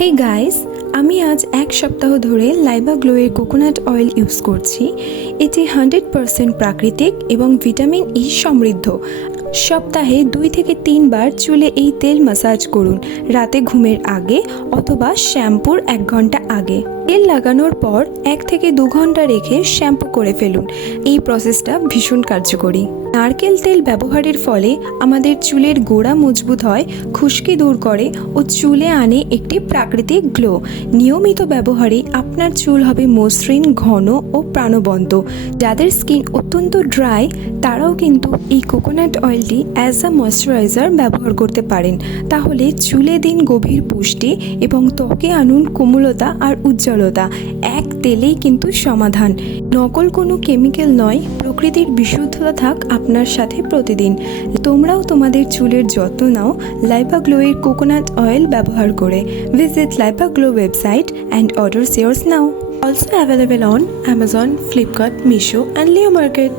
Hey guys, আমি আজ এক সপ্তাহ ধরে লাইবা গ্লোয়ের কোকোনাট অয়েল ইউজ করছি। এটি 100% প্রাকৃতিক এবং ভিটামিন ই সমৃদ্ধ। সপ্তাহে 2 থেকে 3 বার চুলে এই তেল ম্যাসাজ করুন, রাতে ঘুমের আগে অথবা শ্যাম্পুর 1 ঘন্টা আগে। তেল লাগানোর পর 1 থেকে 2 ঘন্টা রেখে শ্যাম্পু করে ফেলুন। এই প্রসেসটা ভীষণ কার্যকরী। নারকেল তেল ব্যবহারের ফলে আমাদের চুলের গোড়া মজবুত হয়, খুশকি দূর করে ও চুলে আনে একটি প্রাকৃতিক গ্লো। নিয়মিত ব্যবহারে আপনার চুল হবে মসৃণ, ঘন ও প্রাণবন্ত। যাদের স্কিন অত্যন্ত ড্রাই তারাও কিন্তু এই কোকোনাট অয়েলটি অ্যাজ আ ময়শ্চারাইজার ব্যবহার করতে পারেন। তাহলে চুলে দিন গভীর পুষ্টি এবং ত্বকে আনুন কোমলতা আর উজ্জ্বলতা। এক তেলেই কিন্তু সমাধান। নকল কোনো কেমিক্যাল নয়, প্রকৃতির বিশুদ্ধতা থাক আপনার সাথে প্রতিদিন। তোমরাও তোমাদের চুলের যত্ন নাও লাইবা গ্লোয়ের কোকোনাট অয়েল ব্যবহার করে। Visit Laiba glow website and order yours now. Also available on Amazon, Flipkart, Meesho and Leo Market.